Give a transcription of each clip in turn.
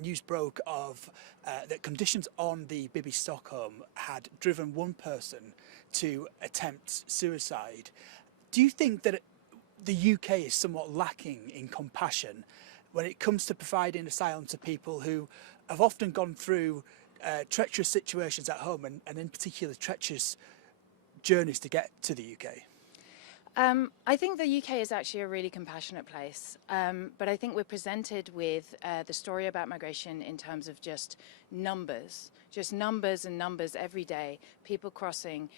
news broke of that conditions on the Bibi Stockholm had driven one person to attempt suicide. Do you think that the UK is somewhat lacking in compassion when it comes to providing asylum to people who have often gone through treacherous situations at home and in particular treacherous journeys to get to the UK? I think the UK is actually a really compassionate place, but I think we're presented with the story about migration in terms of just numbers and numbers every day, people crossing,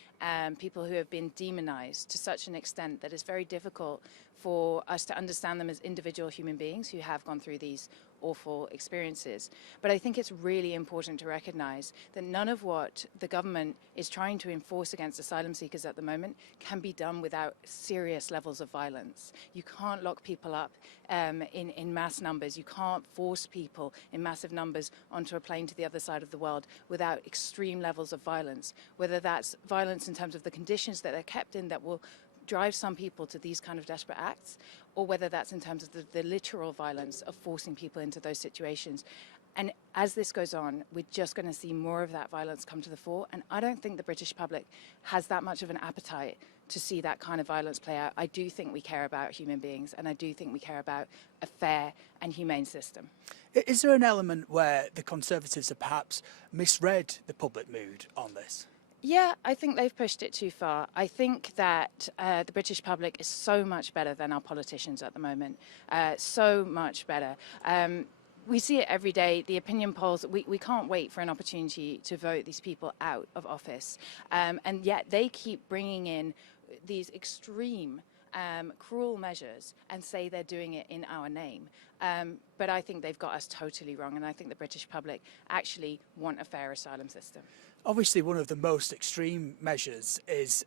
people who have been demonized to such an extent that it's very difficult for us to understand them as individual human beings who have gone through these awful experiences. But I think it's really important to recognize that none of what the government is trying to enforce against asylum seekers at the moment can be done without serious levels of violence. You can't lock people up in mass numbers. You can't force people in massive numbers onto a plane to the other side of the world without extreme levels of violence, whether that's violence in terms of the conditions that they're kept in that will drive some people to these kind of desperate acts, or whether that's in terms of the literal violence of forcing people into those situations. And as this goes on, we're just going to see more of that violence come to the fore. And I don't think the British public has that much of an appetite to see that kind of violence play out. I do think we care about human beings, and I do think we care about a fair and humane system. Is there an element where the Conservatives have perhaps misread the public mood on this? Yeah, I think they've pushed it too far. I think that the British public is so much better than our politicians at the moment, so much better. We see it every day, the opinion polls, we can't wait for an opportunity to vote these people out of office. And yet they keep bringing in these extreme cruel measures and say they're doing it in our name. But I think they've got us totally wrong, and I think the British public actually want a fair asylum system. Obviously, one of the most extreme measures is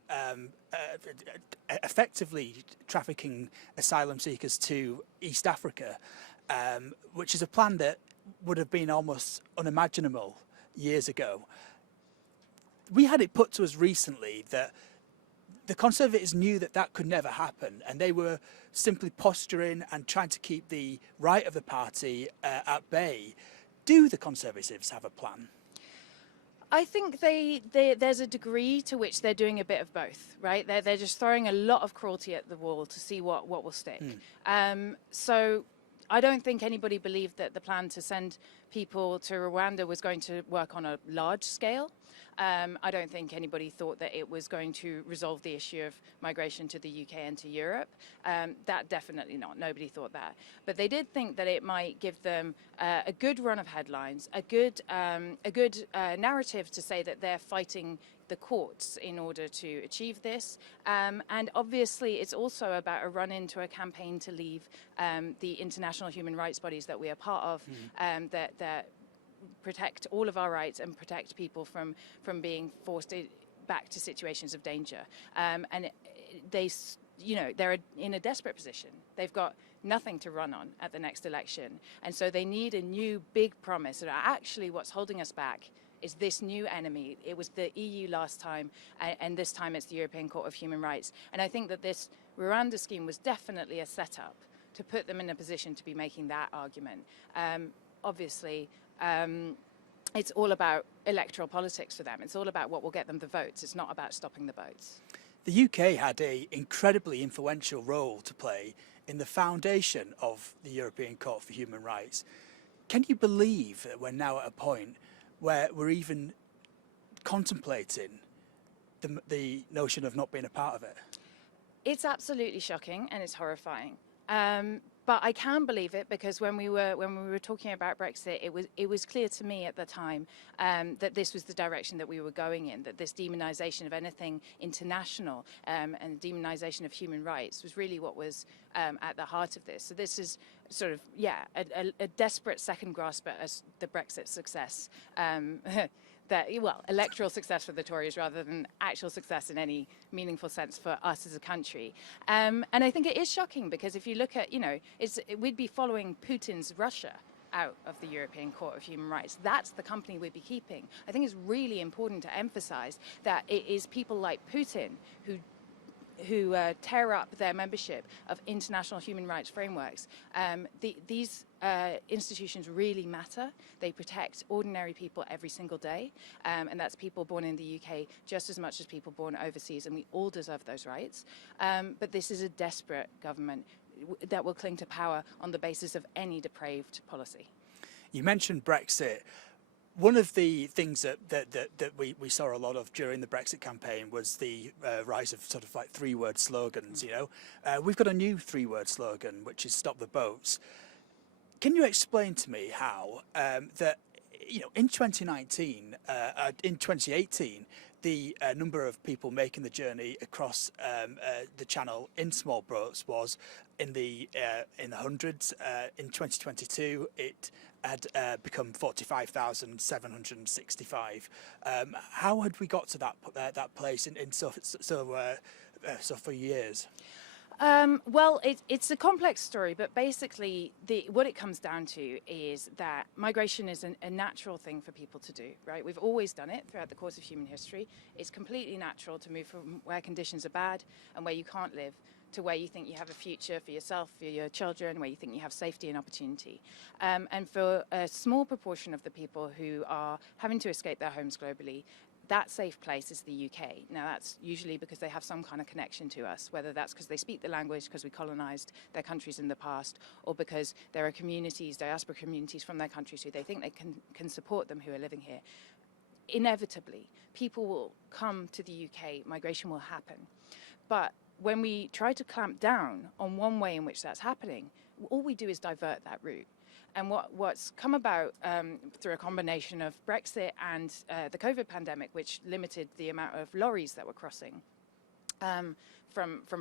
effectively trafficking asylum seekers to East Africa, which is a plan that would have been almost unimaginable years ago. We had it put to us recently that the Conservatives knew that that could never happen, and they were simply posturing and trying to keep the right of the party at bay. Do the Conservatives have a plan? I think there's a degree to which they're doing a bit of both, right? They're just throwing a lot of cruelty at the wall to see what will stick. So I don't think anybody believed that the plan to send people to Rwanda was going to work on a large scale. I don't think anybody thought that it was going to resolve the issue of migration to the UK and to Europe. That definitely not. Nobody thought that. But they did think that it might give them a good run of headlines, a good narrative to say that they're fighting the courts in order to achieve this. And obviously, it's also about a run into a campaign to leave the international human rights bodies that we are part of, that protect all of our rights and protect people from being forced back to situations of danger. And they're in a desperate position. They've got nothing to run on at the next election. And so they need a new big promise that actually what's holding us back is this new enemy. It was the EU last time, and this time it's the European Court of Human Rights. And I think that this Rwanda scheme was definitely a setup to put them in a position to be making that argument. Obviously, it's all about electoral politics for them. It's all about what will get them the votes. It's not about stopping the boats. The UK had an incredibly influential role to play in the foundation of the European Court for Human Rights. Can you believe that we're now at a point where we're even contemplating the notion of not being a part of it? It's absolutely shocking and it's horrifying. But I can believe it because when we were talking about Brexit, it was clear to me at the time that this was the direction that we were going in, that this demonization of anything international and demonization of human rights was really what was at the heart of this. So this is sort of, a desperate second grasp at the Brexit success. Electoral success for the Tories rather than actual success in any meaningful sense for us as a country. And I think it is shocking because if you look at, we'd be following Putin's Russia out of the European Court of Human Rights. That's the company we'd be keeping. I think it's really important to emphasize that it is people like Putin who tear up their membership of international human rights frameworks. These institutions really matter. They protect ordinary people every single day, and that's people born in the UK just as much as people born overseas, and we all deserve those rights. But this is a desperate government that will cling to power on the basis of any depraved policy. You mentioned Brexit. One of the things that we saw a lot of during the Brexit campaign was the rise of sort of like three-word slogans. You know, we've got a new three-word slogan, which is "Stop the Boats." Can you explain to me how that, you know, in 2019, in 2018, the number of people making the journey across the channel in small boats was in the hundreds. In 2022, it had become 45,765. How had we got to that place in so for years? Well, it's a complex story, but basically what it comes down to is that migration is a natural thing for people to do, right? We've always done it throughout the course of human history. It's completely natural to move from where conditions are bad and where you can't live to where you think you have a future for yourself, for your children, where you think you have safety and opportunity. And for a small proportion of the people who are having to escape their homes globally, that safe place is the UK. Now, that's usually because they have some kind of connection to us, whether that's because they speak the language, because we colonized their countries in the past, or because there are communities, diaspora communities from their countries who they think they can support them who are living here. Inevitably, people will come to the UK, migration will happen. But when we try to clamp down on one way in which that's happening, all we do is divert that route. And what's come about through a combination of Brexit and the COVID pandemic, which limited the amount of lorries that were crossing from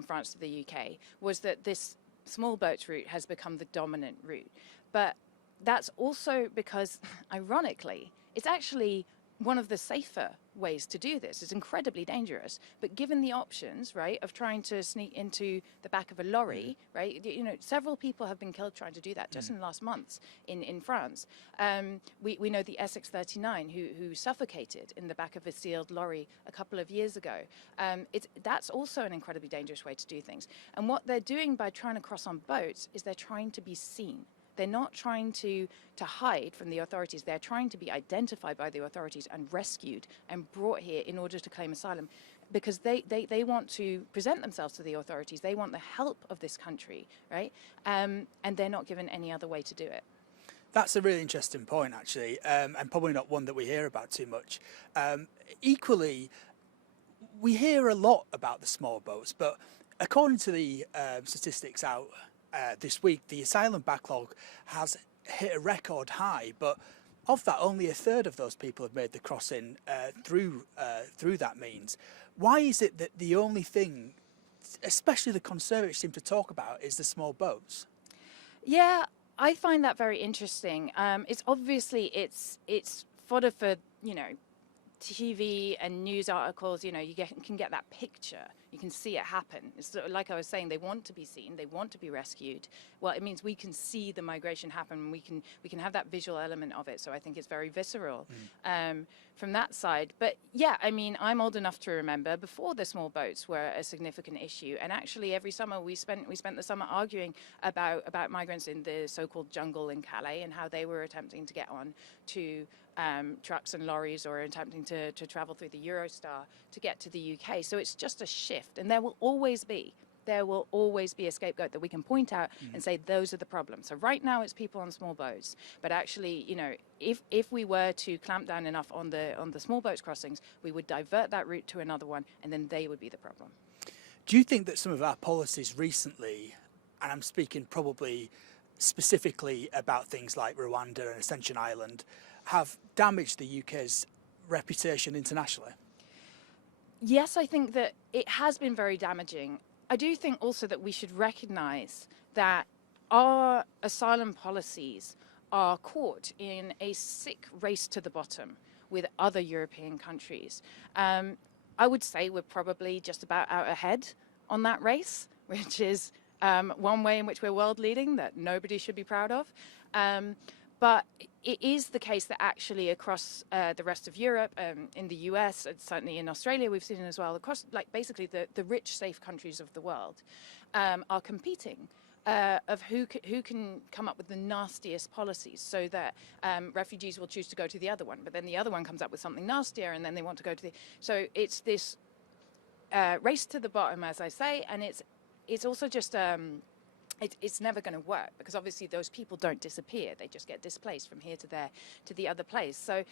France to the UK, was that this small boats route has become the dominant route. But that's also because, ironically, it's actually one of the safer ways to do this. It's incredibly dangerous, but given the options, right, of trying to sneak into the back of a lorry, right, you know, several people have been killed trying to do that just in the last months in France. We know the Essex 39 who suffocated in the back of a sealed lorry a couple of years ago. That's also an incredibly dangerous way to do things. And what they're doing by trying to cross on boats is they're trying to be seen. They're not trying to hide from the authorities. They're trying to be identified by the authorities and rescued and brought here in order to claim asylum, because they want to present themselves to the authorities. They want the help of this country, right? And they're not given any other way to do it. That's a really interesting point, actually, and probably not one that we hear about too much. Equally, we hear a lot about the small boats, but according to the statistics out this week, the asylum backlog has hit a record high, but of that, only a third of those people have made the crossing through that means. Why is it that the only thing, especially the Conservatives, seem to talk about is the small boats? Yeah, I find that very interesting. It's obviously it's fodder for, you know, TV and news articles. You know, you can get that picture. You can see it happen. It's sort of like I was saying, they want to be seen, they want to be rescued. Well, it means we can see the migration happen. We can have that visual element of it. So I think it's very visceral from that side. But yeah, I mean, I'm old enough to remember before the small boats were a significant issue. And actually, every summer we spent the summer arguing about migrants in the so-called jungle in Calais and how they were attempting to get on to trucks and lorries, or attempting to travel through the Eurostar to get to the UK. So it's just a shift, and there will always be a scapegoat that we can point out and say those are the problems. So right now it's people on small boats, but actually, you know, if we were to clamp down enough on the small boats crossings, we would divert that route to another one, and then they would be the problem. Do you think that some of our policies recently, and I'm speaking probably specifically about things like Rwanda and Ascension Island, have damaged the UK's reputation internationally? Yes, I think that it has been very damaging. I do think also that we should recognise that our asylum policies are caught in a sick race to the bottom with other European countries. I would say we're probably just about out ahead on that race, which is one way in which we're world leading that nobody should be proud of. But it is the case that actually across the rest of Europe, in the US, and certainly in Australia, we've seen it as well, across like basically the rich, safe countries of the world are competing of who can come up with the nastiest policies so that refugees will choose to go to the other one. But then the other one comes up with something nastier and then they want to go to the... So it's this race to the bottom, as I say, and it's also just... it's never going to work because obviously those people don't disappear. They just get displaced from here to there to the other place. So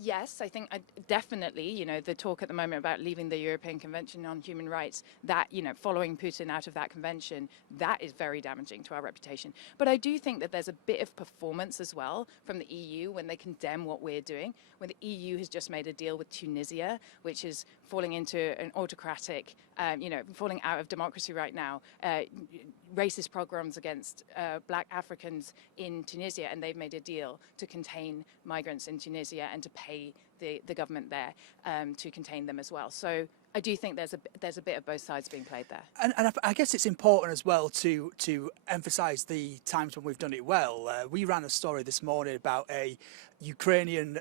yes, I think definitely, you know, the talk at the moment about leaving the European Convention on Human Rights, that, you know, following Putin out of that convention, that is very damaging to our reputation. But I do think that there's a bit of performance as well from the EU when they condemn what we're doing. When the EU has just made a deal with Tunisia, which is falling into an autocratic, you know, falling out of democracy right now, racist programs against black Africans in Tunisia, and they've made a deal to contain migrants in Tunisia and to pay the government there to contain them as well. So I do think there's a bit of both sides being played there. And I guess it's important as well to emphasise the times when we've done it well. We ran a story this morning about a Ukrainian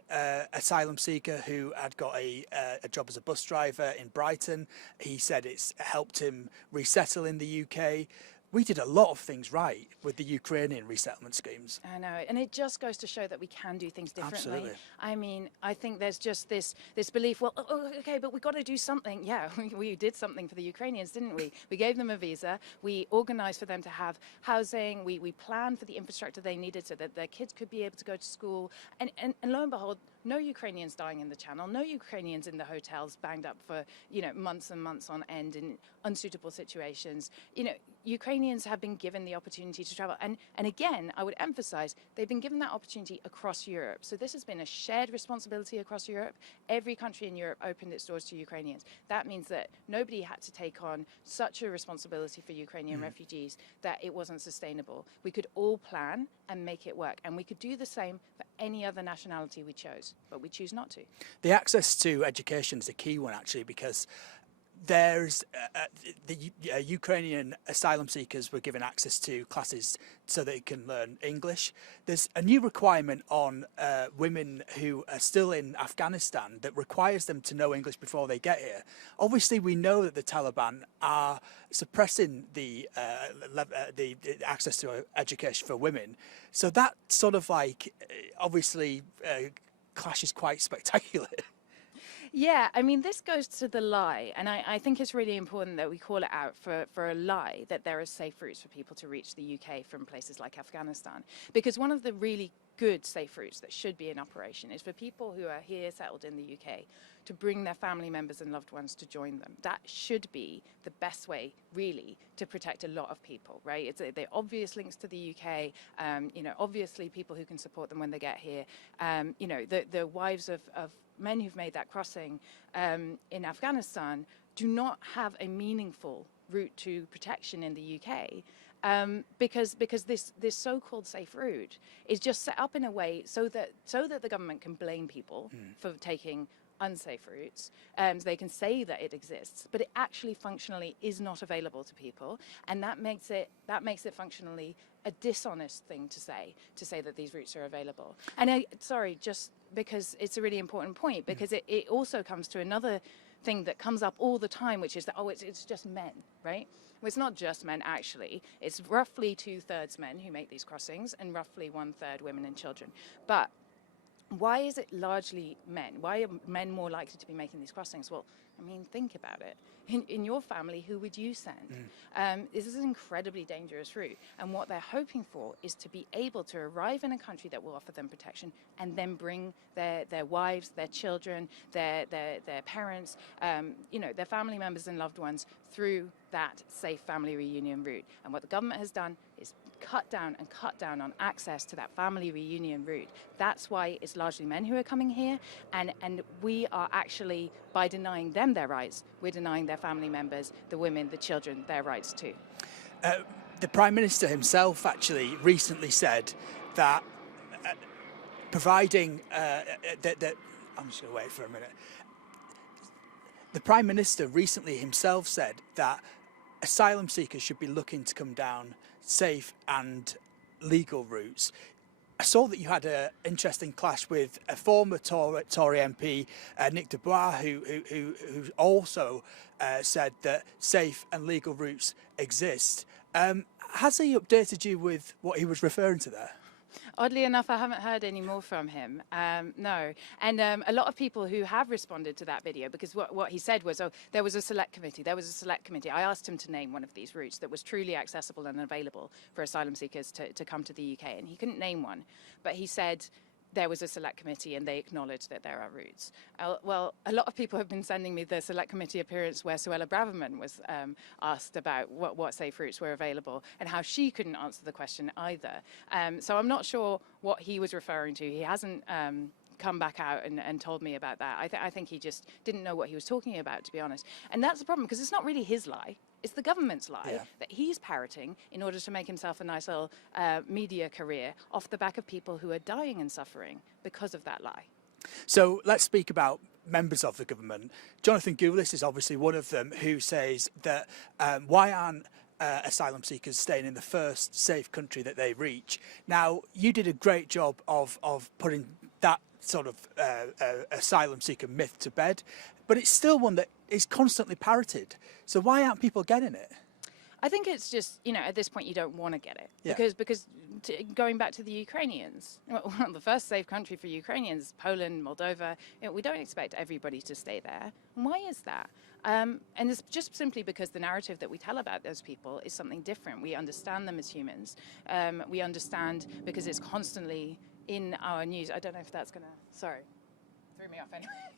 asylum seeker who had got a job as a bus driver in Brighton. He said it's helped him resettle in the UK. We did a lot of things right with the Ukrainian resettlement schemes. I know, and it just goes to show that we can do things differently. Absolutely. I mean, I think there's just this belief, well, okay, but we've got to do something. Yeah, we did something for the Ukrainians, didn't we? We gave them a visa, we organised for them to have housing, we planned for the infrastructure they needed so that their kids could be able to go to school, and lo and behold, no Ukrainians dying in the Channel, no Ukrainians in the hotels banged up for, you know, months and months on end in unsuitable situations. You know, Ukrainians have been given the opportunity to travel. And again, I would emphasize, they've been given that opportunity across Europe. So this has been a shared responsibility across Europe. Every country in Europe opened its doors to Ukrainians. That means that nobody had to take on such a responsibility for Ukrainian refugees that it wasn't sustainable. We could all plan and make it work. And we could do the same for any other nationality we chose, but we choose not to. The access to education is a key one, actually, because there's the Ukrainian asylum seekers were given access to classes so they can learn English. There's a new requirement on women who are still in Afghanistan that requires them to know English before they get here. Obviously, we know that the Taliban are suppressing the access to education for women. So that sort of like obviously clashes quite spectacular. Yeah, I mean, this goes to the lie, and I think it's really important that we call it out for a lie that there are safe routes for people to reach the UK from places like Afghanistan. Because one of the really good safe routes that should be in operation is for people who are here settled in the UK to bring their family members and loved ones to join them. That should be the best way, really, to protect a lot of people, right? They're obvious links to the UK, you know, obviously people who can support them when they get here. You know, the wives of men who've made that crossing in Afghanistan do not have a meaningful route to protection in the UK because this so-called safe route is just set up in a way so that the government can blame people for taking unsafe routes. They can say that it exists, but it actually functionally is not available to people, and that makes it functionally a dishonest thing to say that these routes are available. And sorry, just because it's a really important point, because it also comes to another thing that comes up all the time, which is that, oh, it's just men, right? Well, it's not just men, actually. It's roughly 2/3 men who make these crossings and roughly 1/3 women and children. But why is it largely men? Why are men more likely to be making these crossings? Well, I mean, think about it. In your family, who would you send? This is an incredibly dangerous route. And what they're hoping for is to be able to arrive in a country that will offer them protection and then bring their wives, their children, their parents, you know, their family members and loved ones through that safe family reunion route. And what the government has done is cut down on access to that family reunion route. That's why it's largely men who are coming here, and we are actually, by denying them their rights, we're denying their family members, the women, the children, their rights too. The Prime Minister himself actually recently said that providing that I'm just going to wait for a minute. The Prime Minister recently himself said that asylum seekers should be looking to come down safe and legal routes. I saw that you had an interesting clash with a former Tory MP, Nick Dubois, who also said that safe and legal routes exist. Has he updated you with what he was referring to there? Oddly enough, I haven't heard any more from him. No. And a lot of people who have responded to that video, because what he said was, oh, there was a select committee. There was a select committee. I asked him to name one of these routes that was truly accessible and available for asylum seekers to come to the UK. And he couldn't name one. But he said there was a select committee and they acknowledged that there are routes. Well, a lot of people have been sending me the select committee appearance where Suella Braverman was asked about what safe routes were available and how she couldn't answer the question either. So I'm not sure what he was referring to. He hasn't come back out and told me about that. I think he just didn't know what he was talking about, to be honest. And that's the problem, because it's not really his lie. It's the government's lie that he's parroting in order to make himself a nice little media career off the back of people who are dying and suffering because of that lie. So let's speak about members of the government. Jonathan Goulis is obviously one of them, who says that why aren't asylum seekers staying in the first safe country that they reach? Now, you did a great job of putting that sort of asylum seeker myth to bed, but it's still one that is constantly parroted. So why aren't people getting it? I think it's just, at this point you don't want to get it. Yeah. Because going back to the Ukrainians, well, the first safe country for Ukrainians, Poland, Moldova, we don't expect everybody to stay there. And why is that? And it's just simply because the narrative that we tell about those people is something different. We understand them as humans. We understand because it's constantly in our news. I don't know if that's going to, sorry, threw me off anyway.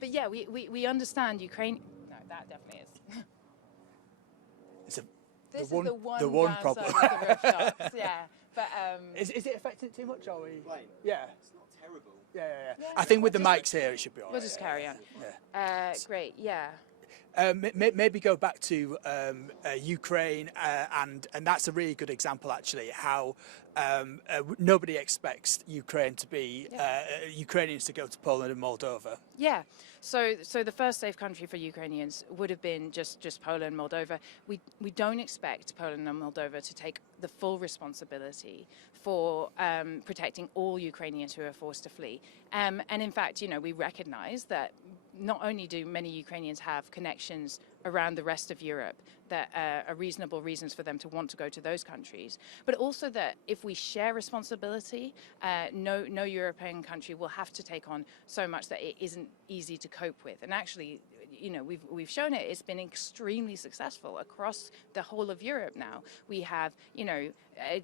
But yeah, we understand Ukraine. No, that definitely is. This is the one problem. With the rooftops, yeah. But is it affecting it too much? Are we? Right. Yeah. It's not terrible. Yeah. I think with the mics here, it should be all right. We'll just carry on. Yeah. Great. Yeah. Maybe go back to Ukraine, and that's a really good example, actually, how nobody expects Ukraine to be Ukrainians to go to Poland and Moldova. Yeah. So the first safe country for Ukrainians would have been just Poland, Moldova. We don't expect Poland and Moldova to take the full responsibility for protecting all Ukrainians who are forced to flee. And in fact, we recognise that not only do many Ukrainians have connections around the rest of Europe that are reasonable reasons for them to want to go to those countries, but also that if we share responsibility, no European country will have to take on so much that it isn't easy to cope with. And actually, we've shown it. It's been extremely successful across the whole of Europe now. We have,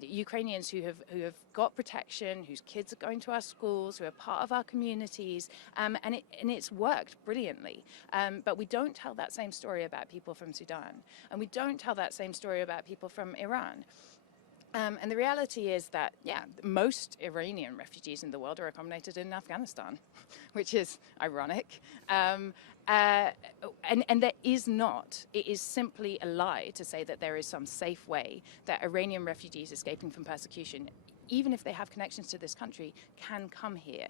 Ukrainians who have got protection, whose kids are going to our schools, who are part of our communities, and it's worked brilliantly. But we don't tell that same story about people from Sudan, and we don't tell that same story about people from Iran. And the reality is that, most Iranian refugees in the world are accommodated in Afghanistan, which is ironic. And there is not. It is simply a lie to say that there is some safe way that Iranian refugees escaping from persecution, even if they have connections to this country, can come here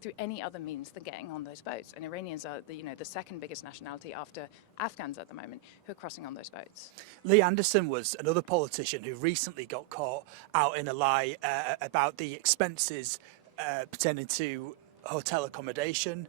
through any other means than getting on those boats. And Iranians are the second biggest nationality after Afghans at the moment who are crossing on those boats. Lee Anderson was another politician who recently got caught out in a lie about the expenses pertaining to hotel accommodation.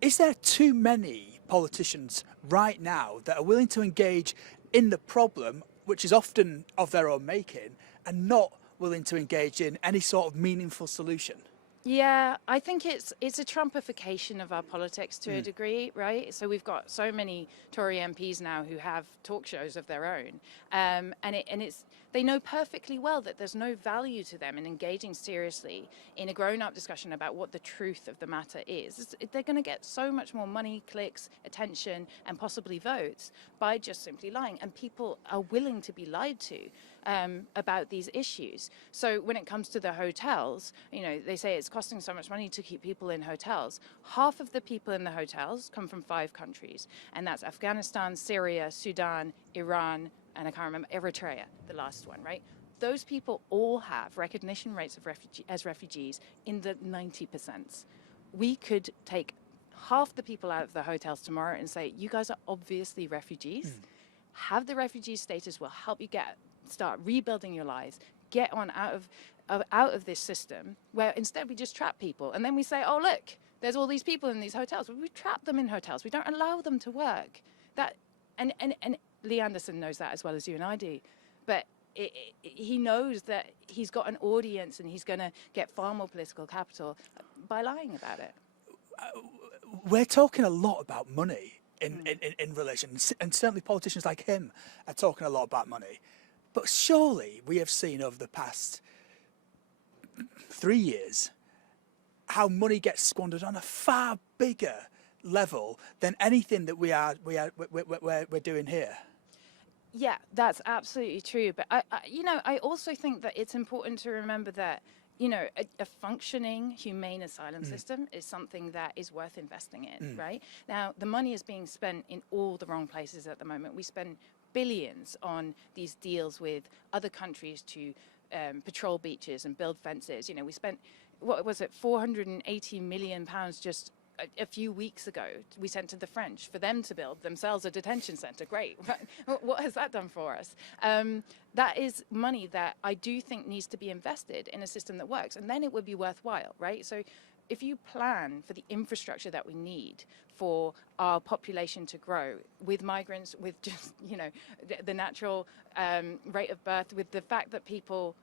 Is there too many politicians right now that are willing to engage in the problem, which is often of their own making, and not willing to engage in any sort of meaningful solution? Yeah, I think it's a Trumpification of our politics to a degree, right? So we've got so many Tory MPs now who have talk shows of their own, and they know perfectly well that there's no value to them in engaging seriously in a grown-up discussion about what the truth of the matter is. They're going to get so much more money, clicks, attention, and possibly votes by just simply lying, and people are willing to be lied to about these issues. So when it comes to the hotels, they say it's costing so much money to keep people in hotels. Half of the people in the hotels come from 5 countries, and that's Afghanistan, Syria, Sudan, Iran, and I can't remember, Eritrea, the last one, right? Those people all have recognition rates of as refugees in the 90%. We could take half the people out of the hotels tomorrow and say, you guys are obviously refugees. Have the refugee status, will help you start rebuilding your lives, get on out of this system where instead we just trap people and then we say, oh look, there's all these people in these hotels. We trap them in hotels. We don't allow them to work. That and Lee Anderson knows that as well as you and I do, but he knows that he's got an audience and he's going to get far more political capital by lying about it. We're talking a lot about money in relation, and certainly politicians like him are talking a lot about money. But surely we have seen over the past 3 years how money gets squandered on a far bigger level than anything that we're doing here. Yeah, that's absolutely true. But I also think that it's important to remember that, a functioning, humane asylum system is something that is worth investing in, right? Now, the money is being spent in all the wrong places at the moment. We spend billions on these deals with other countries to patrol beaches and build fences. We spent, what was it, £480 million just a few weeks ago we sent to the French for them to build themselves a detention centre. Great. What has that done for us? That is money that I do think needs to be invested in a system that works, and then it would be worthwhile, right? So if you plan for the infrastructure that we need for our population to grow with migrants, with just, the natural rate of birth, with the fact that people,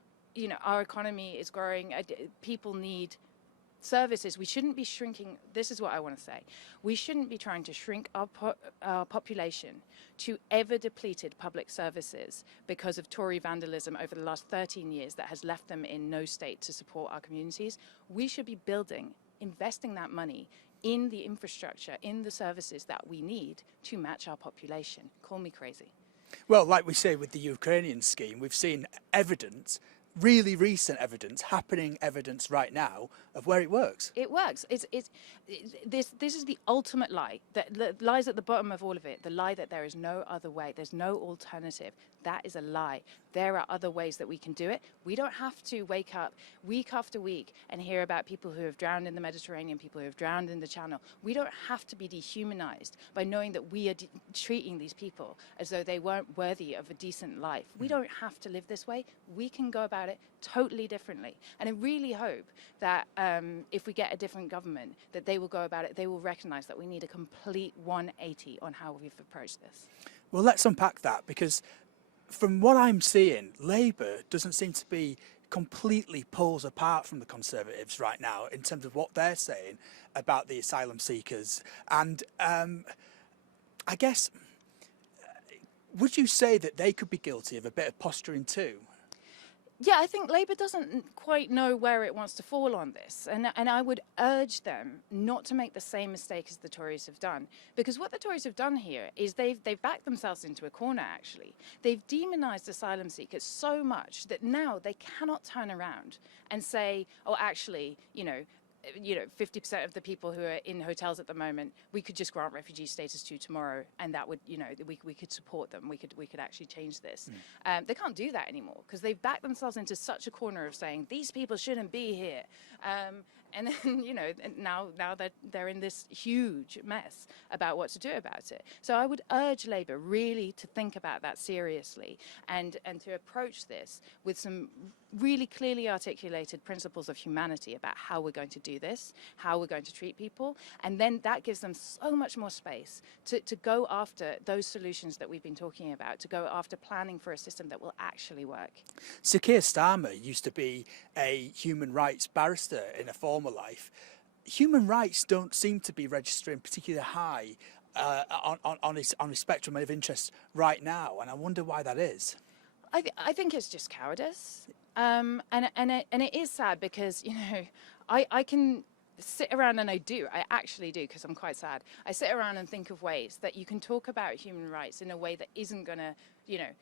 our economy is growing, people need services. We shouldn't be shrinking. This is what I want to say. We shouldn't be trying to shrink our population to ever depleted public services because of Tory vandalism over the last 13 years that has left them in no state to support our communities. We should be investing that money in the infrastructure, in the services that we need to match our population. Call me crazy. Well, like we say with the Ukrainian scheme, we've seen evidence, really recent evidence right now of where it works. It works. This is the ultimate lie that lies at the bottom of all of it. The lie that there is no other way. There's no alternative. That is a lie. There are other ways that we can do it. We don't have to wake up week after week and hear about people who have drowned in the Mediterranean, people who have drowned in the Channel. We don't have to be dehumanized by knowing that we are treating these people as though they weren't worthy of a decent life. We don't have to live this way. We can go about it totally differently. And I really hope that if we get a different government, that they will go about it, they will recognize that we need a complete 180 on how we've approached this. Well, let's unpack that, because from what I'm seeing, Labour doesn't seem to be completely pulls apart from the Conservatives right now in terms of what they're saying about the asylum seekers. And I guess, would you say that they could be guilty of a bit of posturing too? Yeah, I think Labour doesn't quite know where it wants to fall on this. And I would urge them not to make the same mistake as the Tories have done. Because what the Tories have done here is they've backed themselves into a corner, actually. They've demonised asylum seekers so much that now they cannot turn around and say, oh, actually, 50% of the people who are in hotels at the moment, we could just grant refugee status to tomorrow, and that would, we could support them. We could actually change this. They can't do that anymore because they've backed themselves into such a corner of saying these people shouldn't be here. And then, now they're in this huge mess about what to do about it. So I would urge Labour really to think about that seriously and to approach this with some really clearly articulated principles of humanity about how we're going to do this, how we're going to treat people. And then that gives them so much more space to go after those solutions that we've been talking about, to go after planning for a system that will actually work. Sir Keir Starmer used to be a human rights barrister in a former life. Human rights don't seem to be registering particularly high on his spectrum of interest right now, and I wonder why that is. I think it's just cowardice, and it is sad because I can sit around, and I actually do, because I'm quite sad. I sit around and think of ways that you can talk about human rights in a way that isn't going to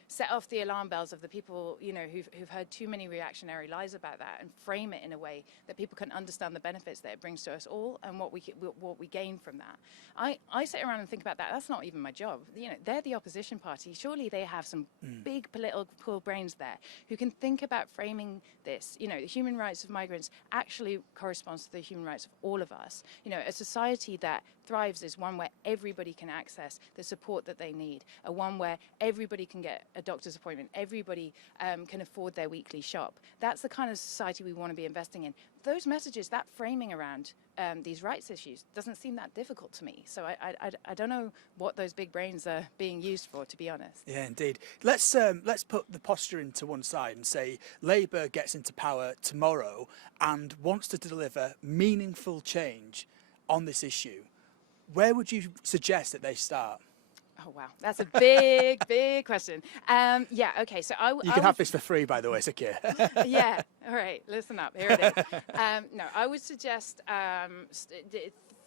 set off the alarm bells of the people, who've heard too many reactionary lies about that, and frame it in a way that people can understand the benefits that it brings to us all and what we gain from that. I sit around and think about that. That's not even my job. They're the opposition party. Surely they have some big political brains there who can think about framing this. The human rights of migrants actually corresponds to the human rights of all of us. A society that thrives is one where everybody can access the support that they need, a one where everybody can can get a doctor's appointment. Everybody can afford their weekly shop. That's the kind of society we want to be investing in. Those messages, that framing around these rights issues doesn't seem that difficult to me. So I don't know what those big brains are being used for, to be honest. Yeah, indeed. Let's put the posturing to one side and say Labour gets into power tomorrow and wants to deliver meaningful change on this issue. Where would you suggest that they start? Oh, wow. That's a big, big question. Yeah, okay. So You can have this for free, by the way, Sakir. Yeah. All right. Listen up. Here it is. No, I would suggest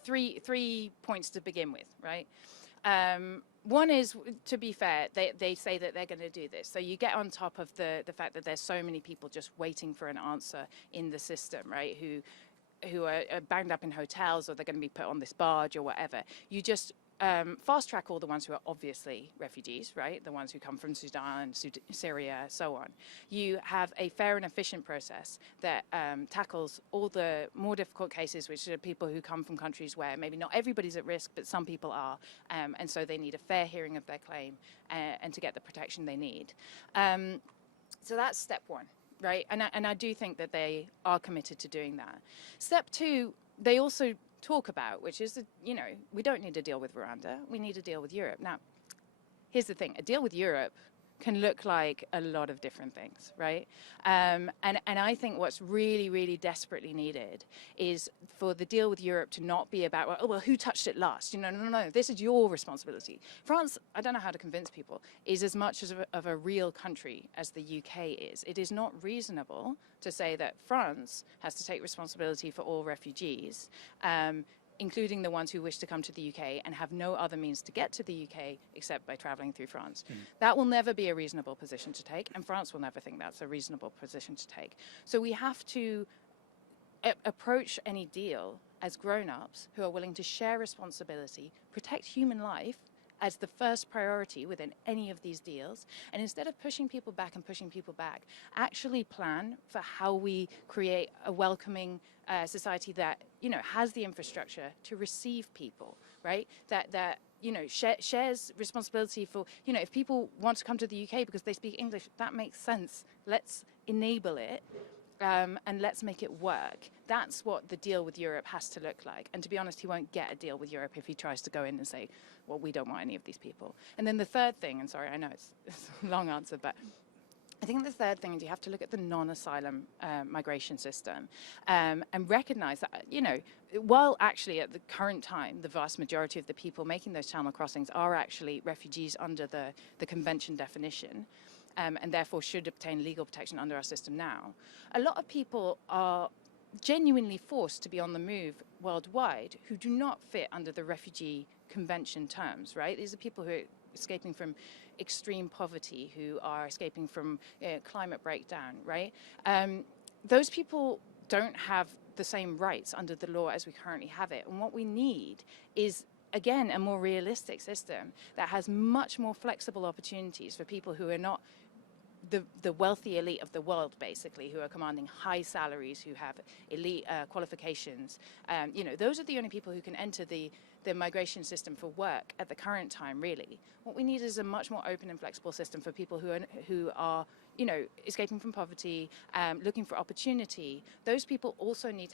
three points to begin with, right? One is, to be fair, they say that they're going to do this. So you get on top of the fact that there's so many people just waiting for an answer in the system, right, who are banged up in hotels, or they're going to be put on this barge or whatever. You just fast track all the ones who are obviously refugees, right? The ones who come from Sudan, Syria, so on. You have a fair and efficient process that tackles all the more difficult cases, which are people who come from countries where maybe not everybody's at risk, but some people are, and so they need a fair hearing of their claim and to get the protection they need. So that's step one, right? And I do think that they are committed to doing that. Step two, they also talk about, which is that, you know, we don't need to deal with Rwanda, we need to deal with Europe. Now, here's the thing, a deal with Europe can look like a lot of different things, right? And I think what's really, really desperately needed is for the deal with Europe to not be about, oh, well, who touched it last? You know, no, this is your responsibility. France, I don't know how to convince people, is as much of a real country as the UK is. It is not reasonable to say that France has to take responsibility for all refugees, including the ones who wish to come to the UK and have no other means to get to the UK except by travelling through France. That will never be a reasonable position to take, and France will never think that's a reasonable position to take. So we have to approach any deal as grown-ups who are willing to share responsibility, protect human life as the first priority within any of these deals, and instead of pushing people back, actually plan for how we create a welcoming society that, you know, has the infrastructure to receive people, right? That you know, shares responsibility for, you know, if people want to come to the UK because they speak English, that makes sense. Let's enable it. And let's make it work. That's what the deal with Europe has to look like. And to be honest, he won't get a deal with Europe if he tries to go in and say, well, we don't want any of these people. And then the third thing, and sorry, I know it's a long answer, but I think the third thing is you have to look at the non-asylum migration system and recognize that, you know, while actually at the current time, the vast majority of the people making those channel crossings are actually refugees under the convention definition, and therefore should obtain legal protection under our system now. A lot of people are genuinely forced to be on the move worldwide who do not fit under the refugee convention terms, right? These are people who are escaping from extreme poverty, who are escaping from climate breakdown, right? Those people don't have the same rights under the law as we currently have it. And what we need is, again, a more realistic system that has much more flexible opportunities for people who are not the wealthy elite of the world, basically, who are commanding high salaries, who have elite qualifications. You know, those are the only people who can enter the migration system for work at the current time, really. What we need is a much more open and flexible system for people who are you know, escaping from poverty, looking for opportunity. Those people also need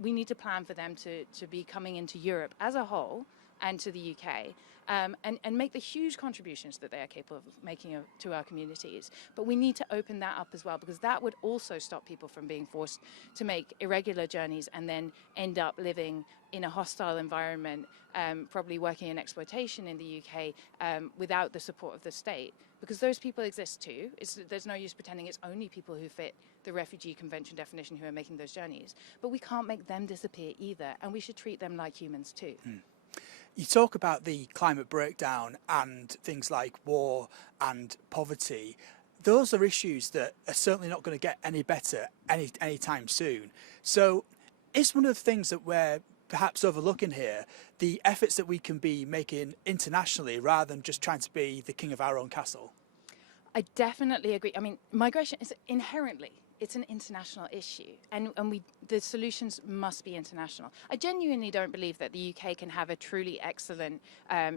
we need to plan for them to be coming into Europe as a whole and to the UK, and make the huge contributions that they are capable of making to our communities. But we need to open that up as well, because that would also stop people from being forced to make irregular journeys and then end up living in a hostile environment, probably working in exploitation in the UK without the support of the state. Because those people exist too. There's no use pretending it's only people who fit the Refugee Convention definition who are making those journeys. But we can't make them disappear either, and we should treat them like humans too. You talk about the climate breakdown and things like war and poverty. Those are issues that are certainly not going to get any better anytime soon. So it's one of the things that we're perhaps overlooking here, the efforts that we can be making internationally rather than just trying to be the king of our own castle. I definitely agree. I mean, migration is inherently it's an international issue, and the solutions must be international. I genuinely don't believe that the UK can have a truly excellent,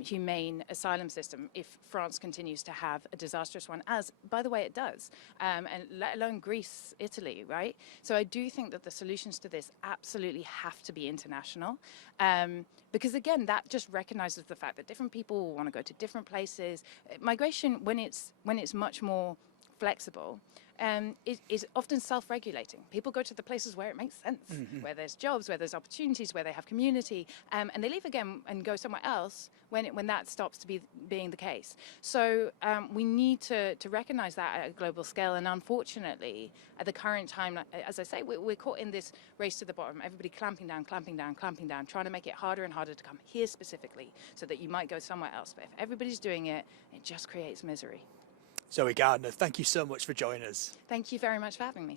humane asylum system if France continues to have a disastrous one, as, by the way, it does, and let alone Greece, Italy, right? So I do think that the solutions to this absolutely have to be international, because again, that just recognizes the fact that different people want to go to different places. Migration, when it's much more flexible, is often self-regulating. People go to the places where it makes sense, where there's jobs, where there's opportunities, where they have community, and they leave again and go somewhere else when that stops to being the case. So we need to recognize that at a global scale, and unfortunately, at the current time, as I say, we're caught in this race to the bottom, everybody clamping down, trying to make it harder and harder to come here specifically so that you might go somewhere else. But if everybody's doing it, it just creates misery. Zoe Gardner, thank you so much for joining us. Thank you very much for having me.